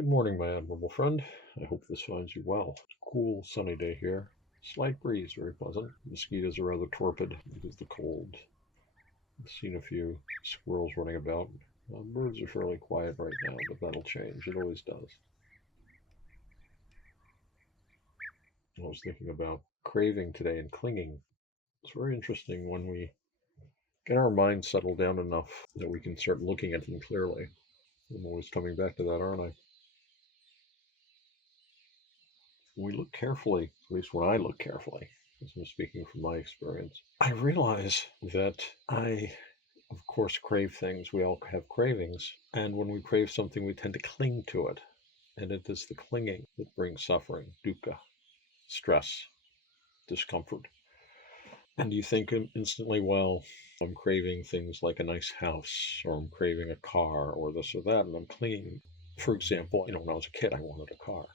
Good morning, my admirable friend. I hope this finds you well. It's a cool, sunny day here. Slight breeze, very pleasant. Mosquitoes are rather torpid because of the cold. I've seen a few squirrels running about. Birds are fairly quiet right now, but that'll change. It always does. I was thinking about craving today and clinging. It's very interesting when we get our minds settled down enough that we can start looking at them clearly. I'm always coming back to that, aren't I? We look carefully, at least when I look carefully, as I'm speaking from my experience, I realize that I, of course, crave things. We all have cravings. And when we crave something, we tend to cling to it. And it is the clinging that brings suffering, dukkha, stress, discomfort. And you think instantly, well, I'm craving things like a nice house, or I'm craving a car, or this or that, and I'm clinging. For example, when I was a kid, I wanted a car.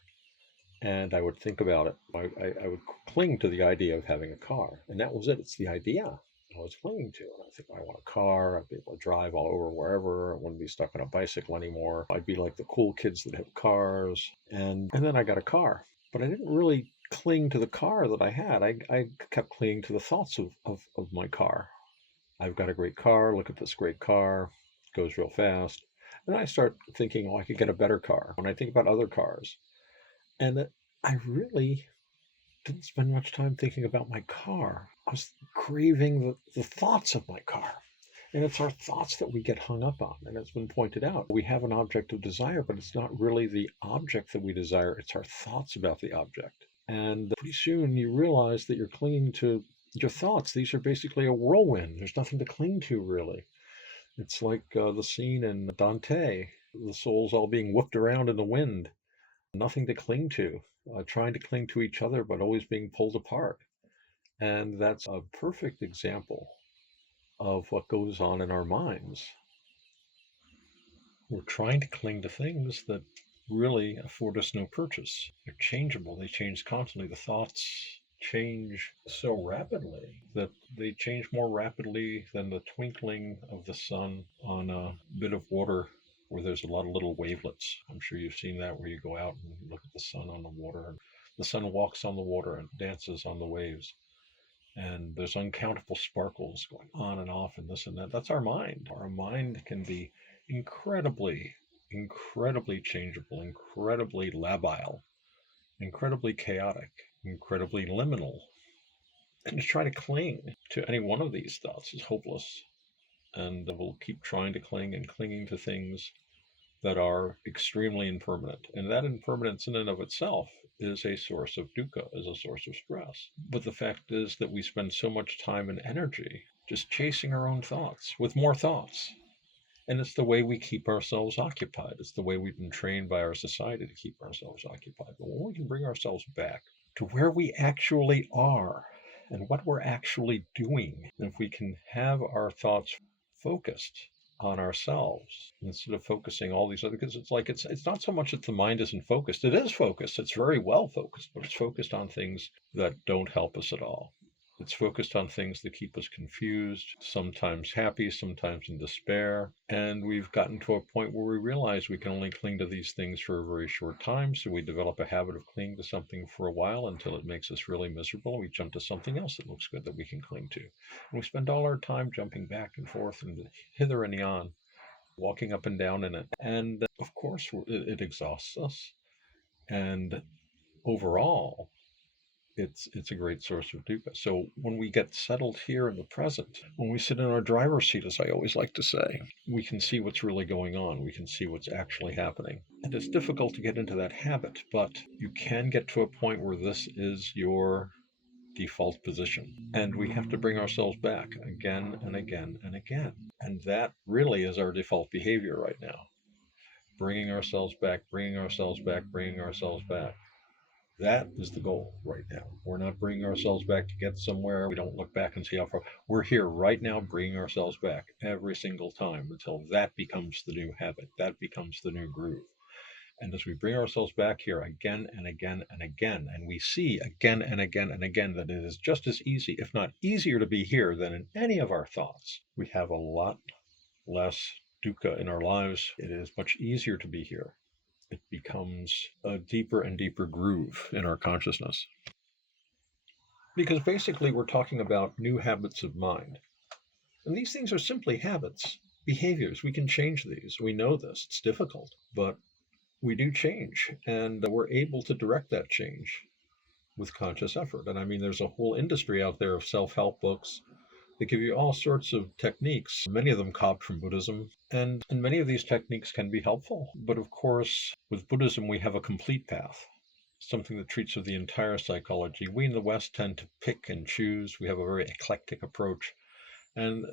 And I would think about it. I would cling to the idea of having a car, and that was it. It's the idea I was clinging to. And I think I want a car. I'd be able to drive all over wherever. I wouldn't be stuck on a bicycle anymore. I'd be like the cool kids that have cars. And then I got a car, but I didn't really cling to the car that I had. I kept clinging to the thoughts of my car. I've got a great car. Look at this great car. It goes real fast. And I start thinking, oh, I could get a better car. When I think about other cars, and I really didn't spend much time thinking about my car. I was craving the thoughts of my car. And it's our thoughts that we get hung up on. And it's been pointed out, we have an object of desire, but it's not really the object that we desire, it's our thoughts about the object. And pretty soon you realize that you're clinging to your thoughts. These are basically a whirlwind. There's nothing to cling to, really. It's like the scene in Dante, the souls all being whipped around in the wind, nothing to cling to, trying to cling to each other, but always being pulled apart. And that's a perfect example of what goes on in our minds. We're trying to cling to things that really afford us no purchase. They're changeable, they change constantly. The thoughts change so rapidly that they change more rapidly than the twinkling of the sun on a bit of water where there's a lot of little wavelets. I'm sure you've seen that, where you go out and look at the sun on the water, and the sun walks on the water and dances on the waves. And there's uncountable sparkles going on and off and this and that. That's our mind. Our mind can be incredibly, incredibly changeable, incredibly labile, incredibly chaotic, incredibly liminal. And to try to cling to any one of these thoughts is hopeless. And we'll keep trying to cling and clinging to things that are extremely impermanent. And that impermanence in and of itself is a source of dukkha, is a source of stress. But the fact is that we spend so much time and energy just chasing our own thoughts with more thoughts. And it's the way we keep ourselves occupied. It's the way we've been trained by our society to keep ourselves occupied. But when we can bring ourselves back to where we actually are and what we're actually doing, and if we can have our thoughts focused on ourselves instead of focusing all these other, because it's not so much that the mind isn't focused. It is focused. It's very well focused, but it's focused on things that don't help us at all. It's focused on things that keep us confused, sometimes happy, sometimes in despair. And we've gotten to a point where we realize we can only cling to these things for a very short time. So we develop a habit of clinging to something for a while until it makes us really miserable. We jump to something else that looks good that we can cling to. And we spend all our time jumping back and forth and hither and yon, walking up and down in it. And of course, it exhausts us. And overall, it's a great source of dukkha. So when we get settled here in the present, when we sit in our driver's seat, as I always like to say, we can see what's really going on. We can see what's actually happening. And it's difficult to get into that habit, but you can get to a point where this is your default position. And we have to bring ourselves back again and again and again. And that really is our default behavior right now. Bringing ourselves back, bringing ourselves back, bringing ourselves back. That is the goal right now. We're not bringing ourselves back to get somewhere. We don't look back and see how far. We're here right now, bringing ourselves back every single time until that becomes the new habit. That becomes the new groove. And as we bring ourselves back here again and again and again, and we see again and again and again that it is just as easy, if not easier, to be here than in any of our thoughts, we have a lot less dukkha in our lives. It is much easier to be here. it becomes a deeper and deeper groove in our consciousness. Because basically, we're talking about new habits of mind. And these things are simply habits, behaviors. We can change these. We know this. It's difficult, but we do change. And we're able to direct that change with conscious effort. And I mean, there's a whole industry out there of self help books that give you all sorts of techniques, many of them copied from Buddhism. And many of these techniques can be helpful. But of course, with Buddhism, we have a complete path, something that treats of the entire psychology. We in the West tend to pick and choose. We have a very eclectic approach. And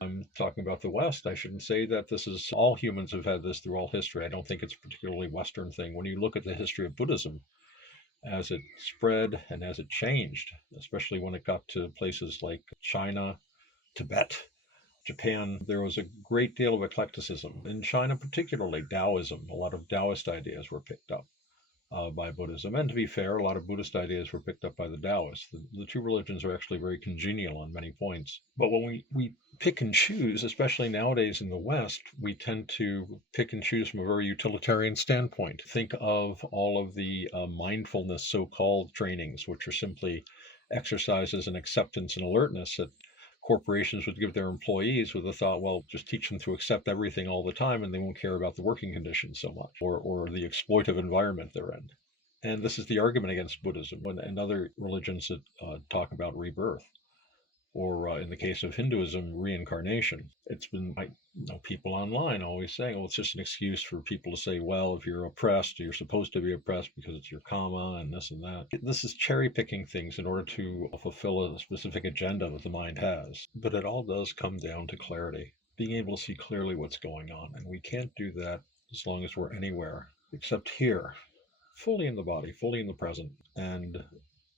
I'm talking about the West. I shouldn't say that this is all humans have had this through all history. I don't think it's a particularly Western thing. When you look at the history of Buddhism, as it spread and as it changed, especially when it got to places like China, Tibet, Japan, there was a great deal of eclecticism. In China, particularly, Taoism, a lot of Taoist ideas were picked up by Buddhism. And to be fair, a lot of Buddhist ideas were picked up by the Taoists. The two religions are actually very congenial on many points. But when we pick and choose, especially nowadays in the West, we tend to pick and choose from a very utilitarian standpoint. Think of all of the mindfulness so called trainings, which are simply exercises in acceptance and alertness that corporations would give their employees with the thought, well, just teach them to accept everything all the time and they won't care about the working conditions so much or the exploitive environment they're in. And this is the argument against Buddhism and other religions that talk about rebirth, or in the case of Hinduism, reincarnation. It's been, people online always saying, oh, it's just an excuse for people to say, well, if you're oppressed, you're supposed to be oppressed because it's your karma and this and that. This is cherry picking things in order to fulfill a specific agenda that the mind has. But it all does come down to clarity, being able to see clearly what's going on. And we can't do that as long as we're anywhere except here, fully in the body, fully in the present. And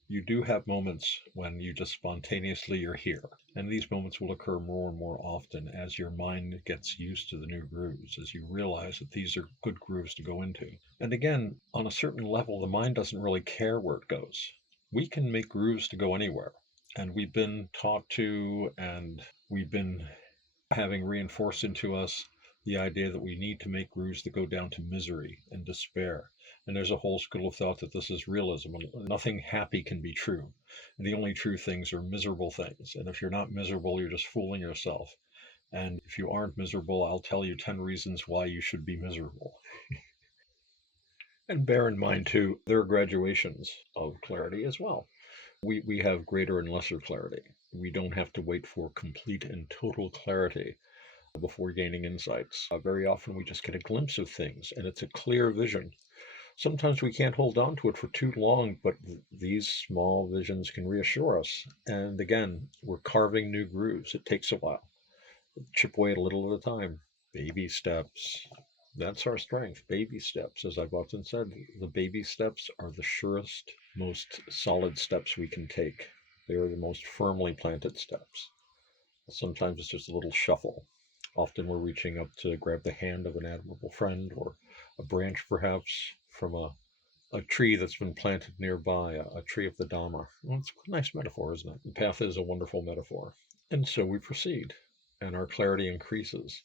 you do have moments when you just spontaneously are here. And these moments will occur more and more often as your mind gets used to the new grooves, as you realize that these are good grooves to go into. And again, on a certain level, the mind doesn't really care where it goes. We can make grooves to go anywhere. And we've been taught to, and we've been having reinforced into us the idea that we need to make grooves that go down to misery and despair. And there's a whole school of thought that this is realism. Nothing happy can be true. And the only true things are miserable things. And if you're not miserable, you're just fooling yourself. And if you aren't miserable, I'll tell you 10 reasons why you should be miserable. And bear in mind, too, there are graduations of clarity as well. We have greater and lesser clarity. We don't have to wait for complete and total clarity before gaining insights. Very often we just get a glimpse of things and it's a clear vision. Sometimes we can't hold on to it for too long, but these small visions can reassure us. And again, we're carving new grooves. It takes a while. Chip away a little at a time. Baby steps. That's our strength. Baby steps. As I've often said, the baby steps are the surest, most solid steps we can take. They are the most firmly planted steps. Sometimes it's just a little shuffle. Often we're reaching up to grab the hand of an admirable friend or a branch perhaps from a tree that's been planted nearby, a tree of the Dhamma. Well, it's a nice metaphor, isn't it? The path is a wonderful metaphor. And so we proceed, and our clarity increases.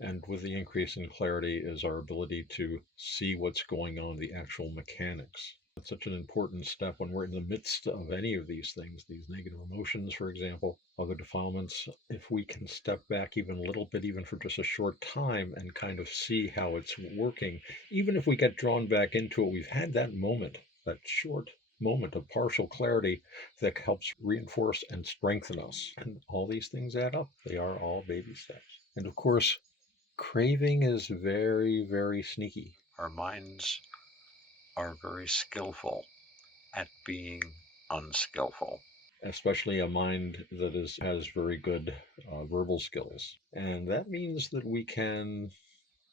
And with the increase in clarity is our ability to see what's going on, the actual mechanics. It's such an important step when we're in the midst of any of these things, these negative emotions, for example, other defilements. If we can step back even a little bit, even for just a short time, and kind of see how it's working, even if we get drawn back into it, we've had that moment, that short moment of partial clarity that helps reinforce and strengthen us. And all these things add up. They are all baby steps. And of course, craving is very, very sneaky. Our minds are very skillful at being unskillful, especially a mind that has very good verbal skills. And that means that we can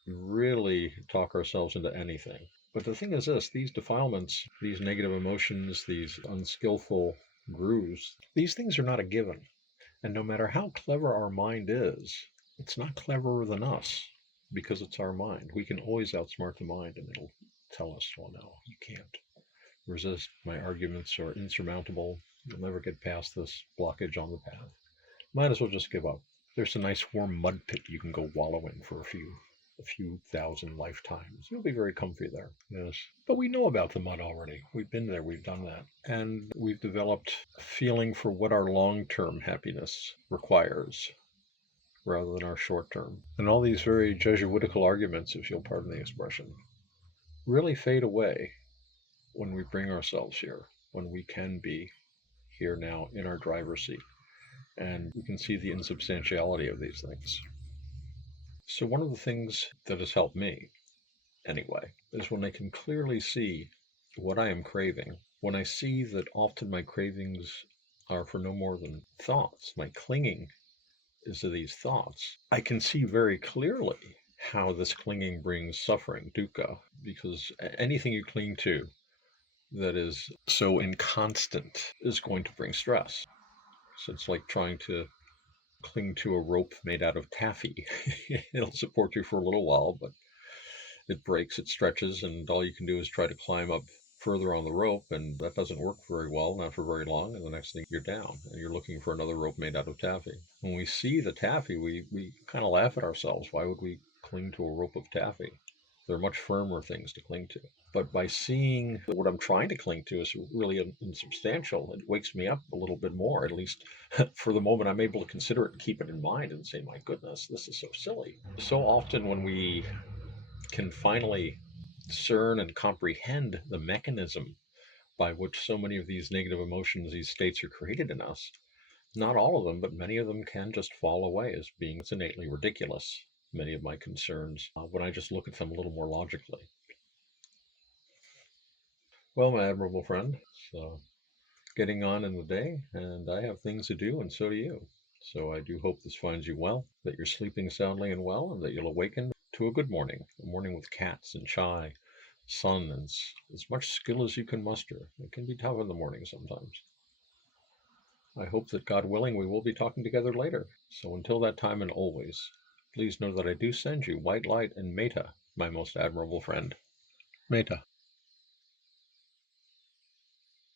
really talk ourselves into anything. But the thing is this, these defilements, these negative emotions, these unskillful grooves, these things are not a given. And no matter how clever our mind is, it's not cleverer than us because it's our mind. We can always outsmart the mind and it'll tell us, well, no, you can't resist. My arguments are insurmountable. You'll never get past this blockage on the path. Might as well just give up. There's a nice warm mud pit you can go wallow in for a few a few thousand lifetimes. You'll be very comfy there. Yes. But we know about the mud already. We've been there, we've done that. And we've developed a feeling for what our long term happiness requires rather than our short term. And all these very Jesuitical arguments, if you'll pardon the expression, really fade away when we bring ourselves here, when we can be here now in our driver's seat. And we can see the insubstantiality of these things. So, one of the things that has helped me, anyway, is when I can clearly see what I am craving, when I see that often my cravings are for no more than thoughts, my clinging is to these thoughts, I can see very clearly how this clinging brings suffering, dukkha, because anything you cling to that is so inconstant is going to bring stress. So it's like trying to cling to a rope made out of taffy. It'll support you for a little while, but it breaks, it stretches, and all you can do is try to climb up further on the rope, and that doesn't work very well, not for very long, and the next thing you're down, and you're looking for another rope made out of taffy. When we see the taffy, we kind of laugh at ourselves. Why would we cling to a rope of taffy? There are much firmer things to cling to. But by seeing that what I'm trying to cling to is really insubstantial, it wakes me up a little bit more. At least for the moment, I'm able to consider it and keep it in mind and say, my goodness, this is so silly. So often when we can finally discern and comprehend the mechanism by which so many of these negative emotions, these states are created in us, not all of them, but many of them can just fall away as being innately ridiculous. Many of my concerns, when I just look at them a little more logically. Well, my admirable friend, so getting on in the day, and I have things to do, and so do you. So I do hope this finds you well, that you're sleeping soundly and well, and that you'll awaken to a good morning, a morning with cats and chai, sun, and as much skill as you can muster. It can be tough in the morning sometimes. I hope that, God willing, we will be talking together later. So until that time and always, please know that I do send you white light and metta, my most admirable friend. Metta.